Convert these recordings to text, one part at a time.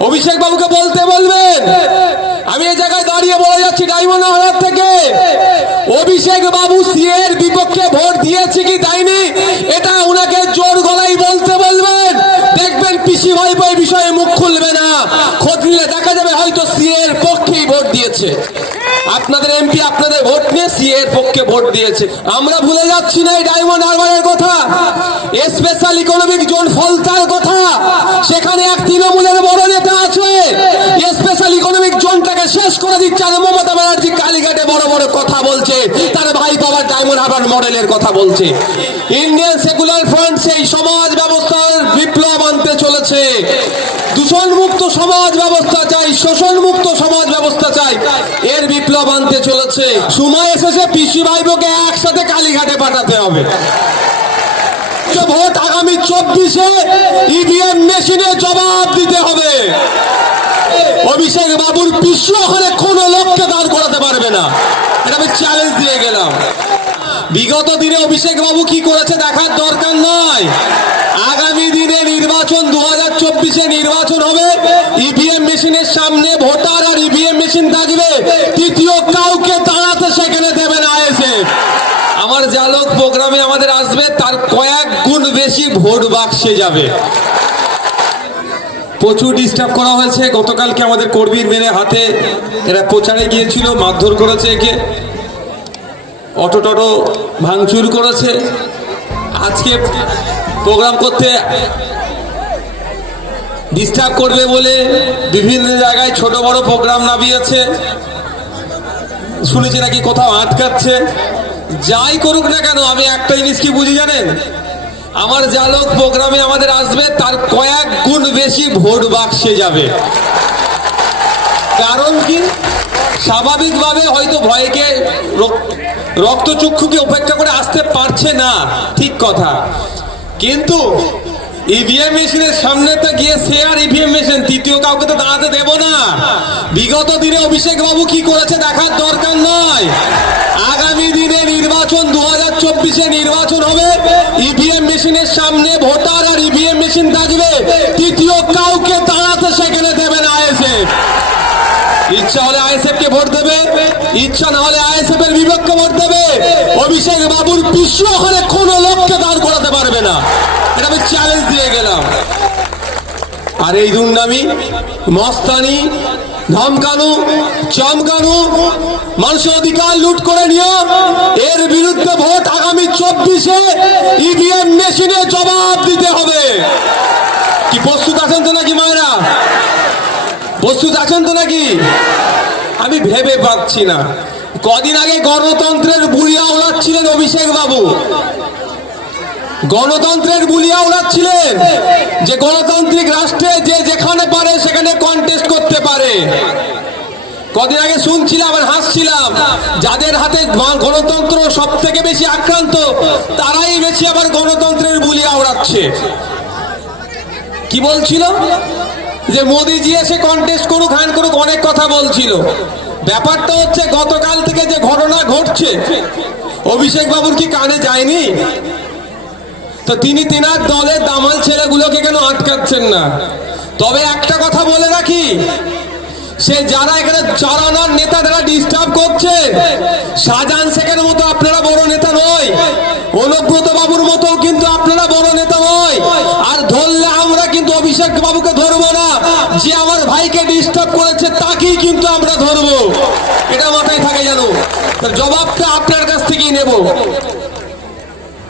অভিষেক বাবুকে বলতে বলবেন। আমি এই জায়গায় দাঁড়িয়ে বলে যাচ্ছি, ডায়মন্ড হাওড়ার থেকে। অভিষেক বাবু সিএর বিপক্ষে ভোট দিয়েছে কি দেয়নি? এটা ওনাকে জোর গলায় বলতে বলবেন। দেখবেন পিসি ভাই এই বিষয়ে মুখ খুলবে না। খোঁজ নিলে দেখা যাবে হয়তো সিএর পক্ষেই ভোট দিয়েছে। আপনাদের এমপি আপনাদের ভোট নিয়ে সিএর পক্ষে ভোট দিয়েছে। আমরা ভুলে যাচ্ছি না এই ডায়মন্ড হারবারের কথা। স্পেশাল ইকোনমিক জোন ফলতার মডেলের কথা বলছে। ইন্ডিয়ান সেকুলার ফ্রন্ট সেই সমাজ ব্যবস্থার বিপ্লব আনতে চলেছে। দূষণ মুক্ত সমাজ ব্যবস্থা চাই শোষণ মুক্ত সমাজ ব্যবস্থা চাই। এর বিপ্লব আনতে চলেছে। সময় এসেছে, পিসি ভাইবোকে একসাথে কালীঘাটে পাঠাতে হবে। ভোট আগামী চব্বিশে ইভিএম মেশিনে জবাব দিতে হবে। অভিষেক বাবুর বিশ্ব ওখানে কোন লোককে দাঁড় করাতে পারবে না। এটা আমি চ্যালেঞ্জ দিয়ে গেলাম। বিগত দিনে অভিষেক বাবু কি করেছে দেখার দরকার নয় আগামী দিনে নির্বাচন দু হাজার চব্বিশে নির্বাচন হবে। ইভিএম মেশিনের সামনে ভোটার আর ইভিএম মেশিন থাকবে। তৃতীয় কাউকে দাঁড়াতে সেখানে দেবে না এসে আমার জালক প্রোগ্রামে আমাদের আসবে, তার কয়েক গুণ বেশি ভোট বাক্সে যাবে। প্রচুর ডিস্টার্ব করা হয়েছে। গতকালকে আমাদের কর্মীর মেরে হাতে এরা প্রচারে গিয়েছিল, মারধর করেছে একে। অটো টটো ভাঙচুর করেছে। আজকে প্রোগ্রাম করতে ডিস্টার্ব করবে বলে বিভিন্ন জায়গায় ছোট বড় প্রোগ্রাম নামিয়েছে। শুনেছি নাকি কোথাও আটকাচ্ছে। যাই করুক না কেন, আমি একটা জিনিস কি বুঝি জানেন? আমার যা লোক প্রোগ্রামে আমাদের আসবে, তার কয়েক গুণ বেশি ভোট বাক্সে যাবে। কারণ কি? স্বাভাবিকভাবে হয়তো ভয়কে রক্তচক্ষুকে উপেক্ষা করে আসতে পারছে না, ঠিক কথা। কিন্তু ইভিএম মেশিনের সামনে তো গিয়ে সে আর ইভিএম মেশিন, তৃতীয় কাউকে তো দাঁড়াতে দেব না। বিগত দিনে অভিষেক বাবু কি করেছে দেখার দরকার নয়। আগামী দিনে নির্বাচন দু হাজার চব্বিশে নির্বাচন হবে ইভিএম মেশিনের সামনে ভোটার আর ইভিএম মেশিন থাকবে, তৃতীয় কাউকে দাঁড়াতে সেখানে দেবে না আইএসএফ। ইচ্ছা হলে আইএসএফ কে ভোট দেবে। ইচ্ছা না হলে আইএসএফ এর বিপক্ষে ভোট দেবে। অভিষেক বাবুর বিশ্ব ওখানে কোন লোককে দাঁড় করাতে পারবে না। এটা আমি চ্যালেঞ্জ দিয়ে গেলাম। আর এই দুর্নামি, মস্তানি, ধমকানো, চমকানো, মানুষের অধিকার লুট করে নিয়ে এর বিরুদ্ধে ভোট আগামী চব্বিশে ইভিএম মেশিনে জবাব দিতে হবে। কি প্রস্তুত আছেন তো নাকি মায়েরা? প্রস্তুত আছেন তো নাকি? আমি ভেবে পাচ্ছি না। কদিন আগে গণতন্ত্রের বুড়িয়া ওড়াচ্ছিলেন অভিষেক বাবু। গণতন্ত্রের বুলিয়া ওড়াচ্ছিলেন যে গণতান্ত্রিক রাষ্ট্রে যে যেখানে পারে সেখানে কন্টেস্ট করতে পারে। কদিন আগে শুনছিলাম আর হাসছিলাম, যাদের হাতে গণতন্ত্র সব থেকে বেশি আক্রান্ত, তারাই বেশি আবার গণতন্ত্রের বুলিয়া ওড়াচ্ছে কি বলছিল? যে মোদিজি এসে কন্টেস্ট করুক হ্যান করুক, অনেক কথা বলছিল। ব্যাপারটা হচ্ছে, গতকাল থেকে যে ঘটনা ঘটছে, অভিষেক বাবুর কি কানে যায়নি? তো তিনি তেনার দলের দামাল ছেলেগুলোকে কেন আটকাচ্ছেন না? তবে একটা কথা বলে রাখি, সে যারা এখানে চালানোর নেতা, যারা ডিস্টার্ব করছে, শাহজাহান শেখের মতো আপনারা বড় নেতা নয় অনুব্রত বাবুর মতো কিন্তু আপনারা বড় নেতা নয় আর ধরলে আমরা বাবুকে ধরবো না। যে আমার ভাইকে ডিস্টার্ব করেছে, তাকেই কিন্তু আমরা ধরবো। এটা মাথায় থাকে যেন। জবাবটা আপনার কাছ থেকেই নেব।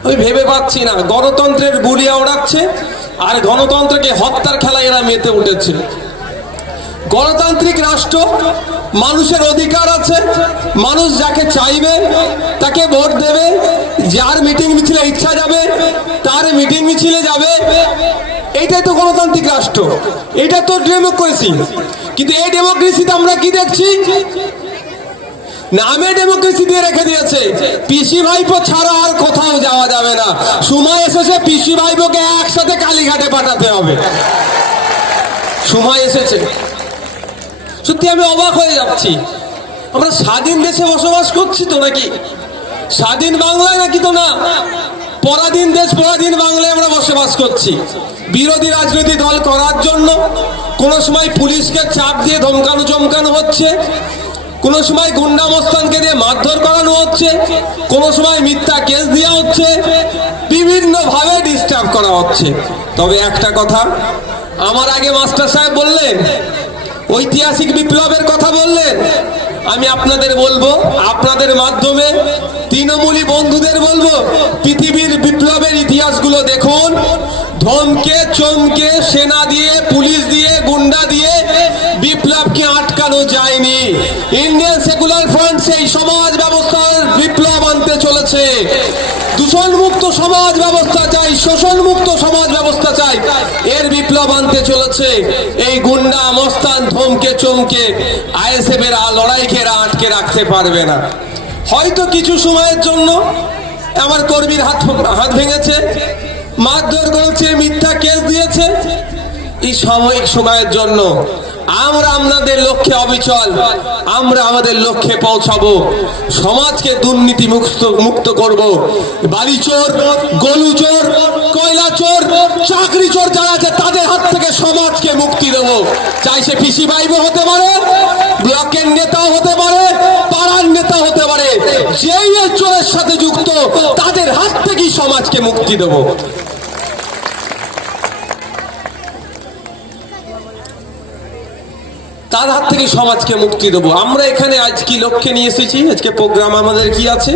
আমি ভেবে পাচ্ছি না। গণতন্ত্রের বুলিয়া ওড়াচ্ছে, আর গণতন্ত্রকে হত্যার খেলায় এরা মেতে উঠেছে। গণতান্ত্রিক রাষ্ট্র, মানুষের অধিকার আছে, মানুষ যাকে চাইবে, তাকে ভোট দেবে, যার মিটিং মিছিলে ইচ্ছা যাবে, তার মিটিং মিছিলে যাবে এইটাই তো গণতান্ত্রিক রাষ্ট্র। এটা তো ডেমোক্রেসি কিন্তু এই ডেমোক্রেসিতে আমরা কি দেখছি? নামে ডেমোক্রেসি দিয়ে রেখে দিয়েছে। পিসি ভাইপো ছাড়া আর কোথাও যাওয়া যাবে না। সময় এসেছে, পিসি ভাইপোকে একসাথে কালীঘাটে পাঠাতে হবে। সময় এসেছে। সত্যি আমি অবাক হয়ে যাচ্ছি। আমরা স্বাধীন দেশে বসবাস করছি তো নাকি? স্বাধীন বাংলায় নাকি তো না? পরাধীন দেশ, পরাধীন বাংলায় আমরা বসবাস করছি। বিরোধী রাজনীতি দল করার জন্য কোনো সময় পুলিশকে চাপ দিয়ে ধমকানো চমকানো হচ্ছে, কোনো সময় গুন্ডা মস্তানকে দিয়ে মারধর করানো হচ্ছে, কোনো সময় মিথ্যা কেস দেওয়া হচ্ছে বিভিন্ন ভাবে ডিস্টার্ব করা হচ্ছে। তবে একটা কথা, আমার আগে মাস্টার সাহেব বললেন, ঐতিহাসিক বিপ্লবের কথা বললেন আমি আপনাদের বলব, আপনাদের মাধ্যমে তৃণমূলী বন্ধুদের বলব, পৃথিবীর বিপ্লবের ইতিহাসগুলো দেখুন। ধমকে, চমকে, সেনা দিয়ে, পুলিশ দিয়ে, গুন্ডা দিয়ে বিপ্লবকে আটকানো যায়নি। ইন্ডিয়ান সেকুলার ফ্রন্ট সেই সমাজ ব্যবস্থার বিপ্লব আনতে চলেছে। দূষণ মুক্ত সমাজ ব্যবস্থা চাই শোষণ মুক্ত সমাজ ব্যবস্থা চাই। এর বিপ্লব আনতে চলেছে। এই গুন্ডা মস্তান ধমকে চমকে আইএসএফ এর আ- লড়াইকে এরা আটকে রাখতে পারবে না। হয়তো কিছু সময়ের জন্য আমার কর্মীর হাত হাত ভেঙেছে, মারধর করেছে, মিথ্যা কেস দিয়েছে। এই সাময়িক সময়ের জন্য আমরা আপনাদের লক্ষ্যে অবিচল। আমরা আমাদের লক্ষ্যে পৌঁছাবো। সমাজকে দুর্নীতি মুক্ত মুক্ত করব। চোর কয়লা চোর চাকরি চোর যারা আছে, তাদের হাত থেকে সমাজকে মুক্তি দেব। চাই সে পিসি বাইবো হতে পারে, ব্লকের নেতা হতে পারে, পাড়ার নেতা হতে পারে। যেই চোরের সাথে যুক্ত, তাদের হাত থেকেই সমাজকে মুক্তি দেবো। তার হাত থেকে সমাজকে মুক্তি দেবো। আমরা এখানে আজ কি লক্ষ্যে নিয়ে এসেছি? আজকে প্রোগ্রাম আমাদের কি আছে?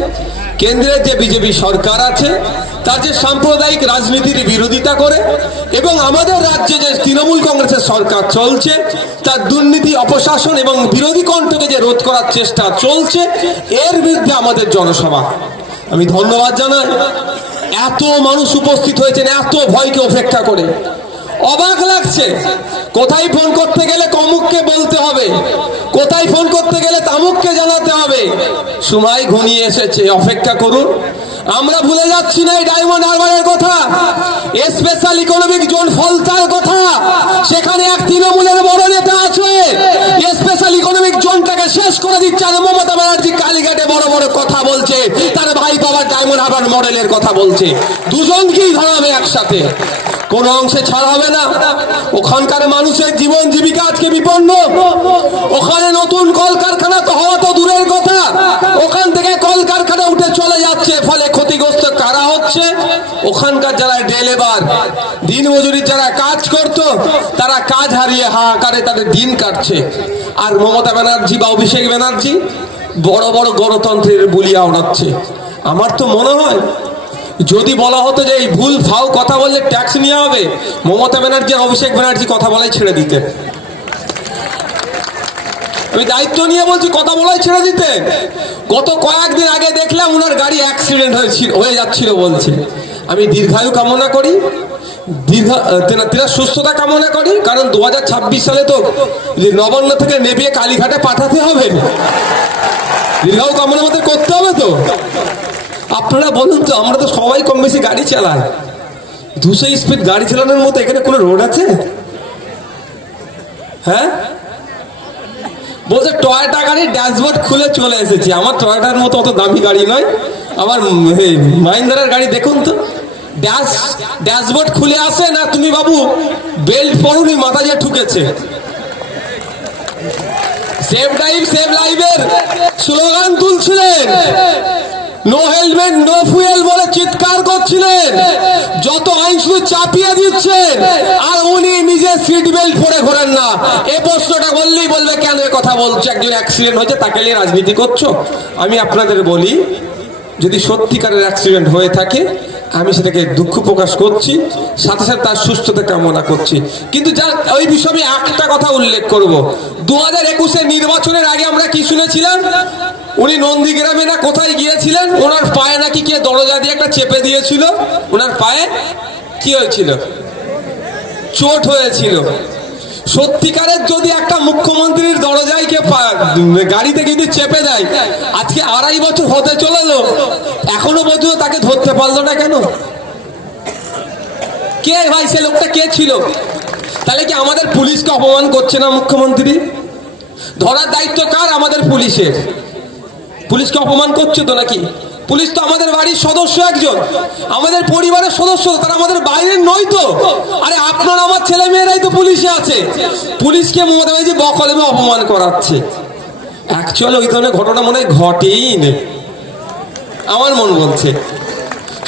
কেন্দ্রের যে বিজেপি সরকার আছে, তার যে সাম্প্রদায়িক রাজনীতির বিরোধিতা করে এবং আমাদের রাজ্যে যে তৃণমূল কংগ্রেসের সরকার চলছে, তার দুর্নীতি, অপশাসন এবং বিরোধী কণ্ঠকে যে রোধ করার চেষ্টা চলছে, এর বিরুদ্ধে আমাদের জনসভা। আমি ধন্যবাদ জানাই। এত মানুষ উপস্থিত হয়েছেন, এত ভয়কে উপেক্ষা করে। অবাক লাগছে। কোথায় ফোন করতে গেলে কমুককে বলতে হবে? কোথায় ফোন করতে গেলে তামুককে জানাতে হবে? সময় ঘনিয়ে এসেছে, অপেক্ষা করুন। আমরা ভুলে যাচ্ছি না এই ডায়মন্ড হারবারের কথা। স্পেশাল ইকোনমিক জোন ফলতার কথা। সেখানে এক তৃণমূলের বড় নেতা আছে। স্পেশাল ইকোনমিক জোনটাকে শেষ করে দিচ্ছে আর মমতা ব্যানার্জি কালীঘাটে বড় বড় কথা বলছে। তার ভাই বাবার ডায়মন্ড হারবার মডেলের কথা বলছে। দুজনকেই ধরাবে একসাথে? কোন অংশে ছাড় হবে না। ওখানকার মানুষের জীবন জীবিকা আজকে বিপন্ন। ওখানে নতুন কলকারখানা তো হওয়া তো দূরের কথা। ওখান থেকে কলকারখানা উঠে চলে যাচ্ছে, ফলে ক্ষতিগ্রস্ত কারা হচ্ছে? ওখানকার যারা ডেলেবার দিন মজুরির যারা কাজ করত, তারা কাজ হারিয়ে হাহাকারে তাদের দিন কাটছে। আর মমতা ব্যানার্জি বা অভিষেক ব্যানার্জি বড় বড় গণতন্ত্রের বুলিয়া ওড়াচ্ছে আমার তো মনে হয় যদি বলা হতো যে এই ভুল ফাও কথা বললে ট্যাক্স নেওয়া হবে, মমতা ব্যানার্জি অভিষেক ব্যানার্জি কথা বলাই ছেড়ে দিতে। আমি দায়িত্ব নিয়ে বলছি, কথা বলাই ছেড়ে দিতে। গত কয়েকদিন আগে দেখলাম ওনার গাড়ি অ্যাক্সিডেন্ট হয়েছিল হয়ে যাচ্ছিল বলছে। আমি দীর্ঘায়ু কামনা করি, দীর্ঘ তেনা, তেনার সুস্থতা কামনা করি, কারণ দু হাজার ছাব্বিশ সালে তো নবান্ন থেকে নেবিয়ে কালীঘাটে পাঠাতে হবে। দীর্ঘায়ু কামনা আমাদের করতে হবে তো। আপনারা বলুন তো আমরা তো সবাই কম বেশি গাড়ি চালাই। দুশো স্পিড গাড়ি চালানোর মতো এখানে কোনো রোড আছে? হ্যাঁ? বলছে টয়টা গাড়ি ড্যাশবোর্ড খুলে চলে এসেছি। আমার টয়টার মতো অত দামি গাড়ি নয়। আমার মাহিন্দ্রার গাড়ি দেখুন তো। ড্যাশ ড্যাশবোর্ড খুলে আসে না? তুমি বাবু বেল্ট পরুনি, মাথা যে ঠুকেছে। সেভ ড্রাইভ সেভ লাইভের স্লোগান তুলছিলেন। নো হেলমেট নো ফুয়েল বলে চিৎকার করছিলেন। যত আইন শুধু চাপিয়ে দিচ্ছেন, আর উনি নিজে সিট বেল্ট পরে ঘোরেন না। এ প্রশ্নটা বললেই বলবে, কেন কথা বলছো? একজন অ্যাক্সিডেন্ট হয়েছে, তাকে নিয়ে রাজনীতি করছ? আমি আপনাদের বলি, যদি সত্যিকারের অ্যাক্সিডেন্ট হয়ে থাকে, আমি সেটাকে দুঃখ প্রকাশ করছি, সাথে সাথে তার সুস্থতা কামনা করছি। কিন্তু যা, ওই বিষয়ে একটা কথা উল্লেখ করব। দু হাজার একুশের নির্বাচনের আগে আমরা কি শুনেছিলাম? উনি নন্দীগ্রামে না কোথায় গিয়েছিলেন? ওনার পায়ে নাকি কে দরজা দিয়ে একটা চেপে দিয়েছিল? ওনার পায়ে কি হয়েছিল? চোট হয়েছিল। সত্যিকারের যদি একটা মুখ্যমন্ত্রীর দরজায় কে গাড়িতে কিন্তু চেপে দেয়, আজকে আড়াই বছর হতে চলেলো, এখনও পর্যন্ত তাকে ধরতে পারল না কেন? কে ভাই সে লোকটা কে ছিল? তাহলে কি আমাদের পুলিশকে অপমান করছে না মুখ্যমন্ত্রী? ধরার দায়িত্ব কার আমাদের পুলিশের? পুলিশকে অপমান করছে তো নাকি? পুলিশ তো আমাদের বাড়ির সদস্য একজন। আমাদের পরিবারের সদস্য তারা আমাদের বাইরের নয় তো। আরে আপনার আমার ছেলে মেয়েরাই তো পুলিশে আছে। পুলিশকে মমতা ব্যানার্জি বকলেমে অপমান করাচ্ছে। অ্যাকচুয়ালি ওই ধরনের ঘটনা মনে হয় ঘটেই নেই আমার মন বলছে,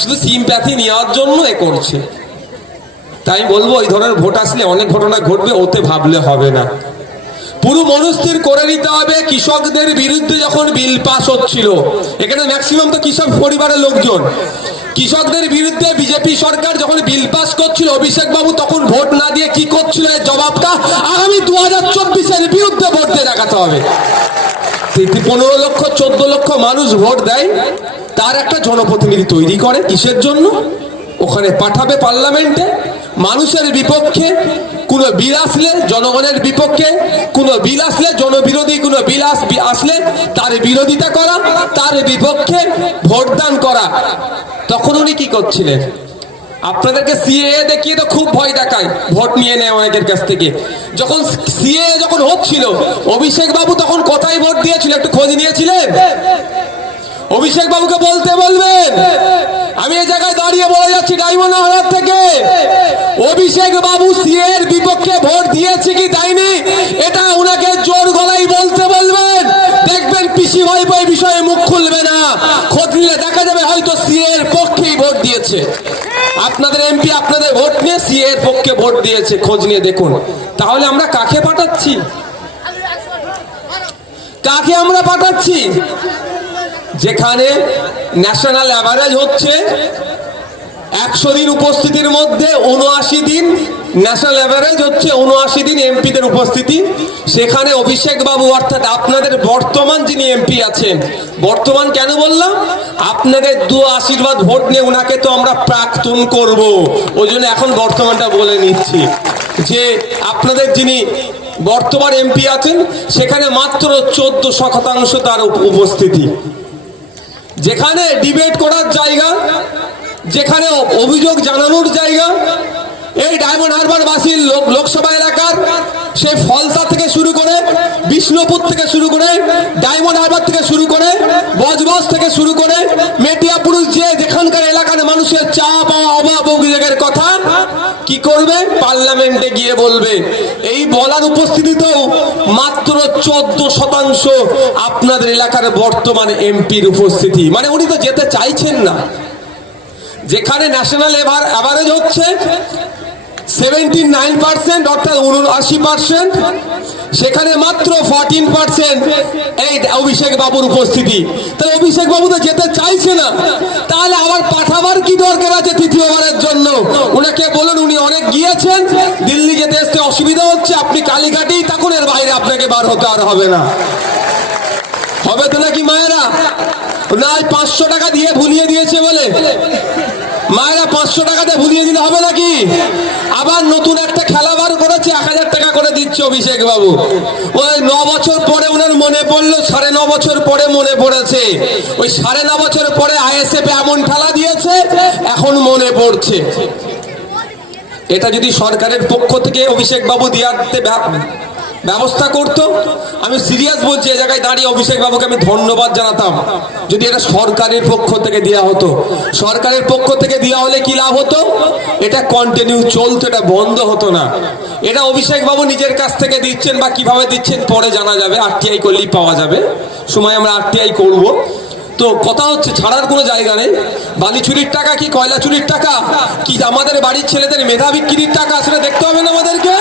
শুধু সিম্প্যাথি নেওয়ার জন্য এ করছে। তাই বলব এই ধরনের ভোট আসলে অনেক ঘটনা ঘটবে, ওতে ভাবলে হবে না। পুরো মনস্থির করে নিতে হবে। কৃষকদের বিরুদ্ধে যখন বিল পাস হচ্ছিল, এখানে ম্যাক্সিমাম তো কৃষক পরিবারের লোকজন। কৃষকদের বিরুদ্ধে বিজেপি সরকার যখন বিল পাস করছিল, অভিষেক বাবু তখন ভোট না দিয়ে কি করছিল এর জবাবটা? আগামী দু হাজার চব্বিশের বিরুদ্ধে ভোট দিয়ে দেখাতে হবে। পনেরো লক্ষ, চোদ্দ লক্ষ মানুষ ভোট দেয়, তার একটা জনপ্রতিনিধি তৈরি করে কিসের জন্য? ওখানে পাঠাবে পার্লামেন্টে, মানুষের বিপক্ষে কোনো বিল আসলে, জনগণের বিপক্ষে কোনো বিল আসলে, জনবিরোধী কোনো বিল আস- আসলে তার বিরোধিতা করা, তার বিপক্ষে ভোটদান করা। তখন উনি কি করছিলেন? আপনাদেরকে সিএ দেখিয়ে তো খুব ভয় দেখায়, ভোট নিয়ে নেয় অনেকের কাছ থেকে। যখন সিএ যখন হচ্ছিল, অভিষেক বাবু তখন কোথায় ভোট দিয়েছিল একটু খোঁজ নিয়েছিলেন? অভিষেক বাবুকে বলতে বলবেন, আমি এই জায়গায় দাঁড়িয়ে বলে যাচ্ছি ডায়মন্ড থেকে। অভিষেক বাবু সিএর বিপক্ষে ভোট দিয়েছে কি দেয়নি? এটা উনাকে জোর গলায় বলতে বলবেন। দেখবেন পিসি ভাই এই বিষয়ে মুখ খুলবে না। খোঁজ নিলে দেখা যাবে হয়তো সিএর পক্ষেই ভোট দিয়েছে। আপনাদের এমপি আপনাদের ভোট নিয়ে সিএর পক্ষে ভোট দিয়েছে, খোঁজ নিয়ে দেখুন। তাহলে আমরা কাকে পাঠাচ্ছি? কাকে আমরা পাঠাচ্ছি? যেখানে ন্যাশনাল অ্যাভারেজ হচ্ছে একশো দিন উপস্থিতির মধ্যে উনআশি দিন ন্যাশনাল অ্যাভারেজ হচ্ছে উনআশি দিন এমপিদের উপস্থিতি। সেখানে অভিষেক বাবু অর্থাৎ আপনাদের বর্তমান যিনি এমপি আছেন, বর্তমান কেন বললাম? আপনাদের দু আশীর্বাদ ভোট নিয়ে ওনাকে তো আমরা প্রাক্তন করব। ওই জন্য এখন বর্তমানটা বলে নিচ্ছি যে আপনাদের যিনি বর্তমান এমপি আছেন, সেখানে মাত্র চোদ্দ শতাংশ তার উপস্থিতি। যেখানে ডিবেট করার জায়গা যেখানে অভিযোগ জানানোর জায়গা। এই ডায়মন্ড হারবার বাসীর লোক লোকসভা এলাকার সে ফলতা থেকে শুরু করে, বিষ্ণুপুর থেকে শুরু করে, ডায়মন্ড হারবার থেকে শুরু করে, বজবজ থেকে শুরু করে মেটিয়াপুর যে যেখানকার এলাকার মানুষের চা পাওয়া অভাব অভিযোগের কথা, কি করবে? পার্লামেন্টে গিয়ে বলবে। এই বলার উপস্থিতিতেও মাত্র চোদ্দ শতাংশ আপনাদের এলাকার বর্তমান এমপির উপস্থিতি। মানে উনি তো যেতে চাইছেন না। যেখানে ন্যাশনাল এভার অ্যাভারেজ হচ্ছে সেভেন্টি নাইন পার্সেন্ট অর্থাৎ উনআশি পার্সেন্ট সেখানে মাত্র ফর্টিন পার্সেন্ট এই অভিষেক বাবুর উপস্থিতি। তাহলে অভিষেক বাবু তো যেতে চাইছে না। তাহলে আবার পাঠাবার কি দরকার আছে তৃতীয়বারের জন্য? ওনাকে বলুন, উনি অনেক গিয়েছেন। দিল্লি যেতে আসতে অসুবিধা হচ্ছে। আপনি কালীঘাটেই থাকুন, এর বাইরে আপনাকে বার হতে আর হবে না। হবে তো নাকি মায়েরা? না পাঁচশো টাকা দিয়ে ভুলিয়ে দিয়েছে বলে। মায়েরা পাঁচশো টাকাতে ভুলিয়ে দিলে হবে নাকি? আবার নতুন একটা খেলা বার করেছে, এক হাজার টাকা করে দিচ্ছে অভিষেক বাবু। ওই ন বছর পরে ওনার মনে পড়ল, সাড়ে ন বছর পরে মনে পড়েছে। ওই সাড়ে ন বছর পরে আইএসএফ এমন খেলা দিয়েছে, এখন মনে পড়ছে। এটা যদি সরকারের পক্ষ থেকে অভিষেক বাবু দিয়াতে ব্যবস্থা করতো। আমি সিরিয়াস বলছি এই জায়গায় দাঁড়িয়ে অভিষেক বাবুকে আমি ধন্যবাদ জানাতাম। যদি এটা সরকারের পক্ষ থেকে দেওয়া হতো। সরকারের পক্ষ থেকে দেওয়া হলে কি লাভ হতো? এটা কন্টিনিউ চলতো, এটা বন্ধ হতো না। এটা অভিষেক বাবু নিজের কাছ থেকে দিচ্ছেন বা কীভাবে দিচ্ছেন পরে জানা যাবে আরটিআই করলেই পাওয়া যাবে। সময় আমরা আরটিআই করব। তো কথা হচ্ছে, ছাড়ার কোনো জায়গা নেই। বালি চুরির টাকা কি কয়লা চুরির টাকা? কি আমাদের বাড়ির ছেলেদের মেধা বিক্রির টাকা সেটা দেখতে হবে না আমাদেরকে?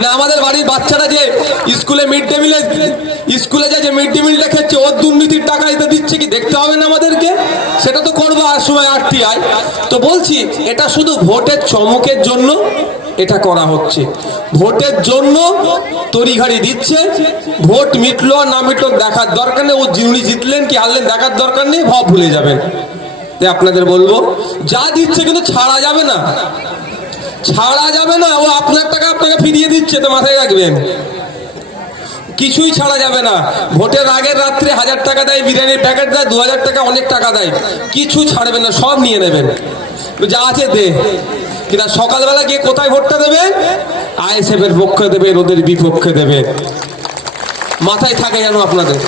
না, আমাদের বাড়ির বাচ্চারা যে স্কুলে মিড ডে মিলে, স্কুলে যে মিড ডে মিলটা খেচ্ছে ওর দুর্নীতির টাকা এটা দিচ্ছে কি? দেখতে হবে না আমাদেরকে? সেটা তো করব আর সময় আরটিআই তো বলছি, এটা শুধু ভোটের চমকের জন্য এটা করা হচ্ছে। ভোটের জন্য তড়িঘাড়ি দিচ্ছে, ভোট মিটলো আর না মিটলো দেখার দরকার নেই। ও যিনি জিতলেন কি, হারলেন দেখার দরকার নেই ভাব ভুলে যাবেন। আপনাদের বলব, যা দিচ্ছে কিন্তু ছাড়া যাবে না। ছাড়া যাবে না, ও আপনার টাকা আপনাকে ফিরিয়ে দিচ্ছে, তো মাথায় রাখবেন। কিছুই ছাড়া যাবে না। ভোটের আগের রাত্রে হাজার টাকা দেয়, বিরিয়ানির প্যাকেট দেয়, দু হাজার টাকা অনেক টাকা দেয়। কিছু ছাড়বেন না, সব নিয়ে নেবেন। যা আছে দে। কিনা সকালবেলা গিয়ে কোথায় ভোটটা দেবেন আইএসএফ এর পক্ষে দেবেন ওদের বিপক্ষে দেবেন মাথায় থাকে যেন আপনাদের।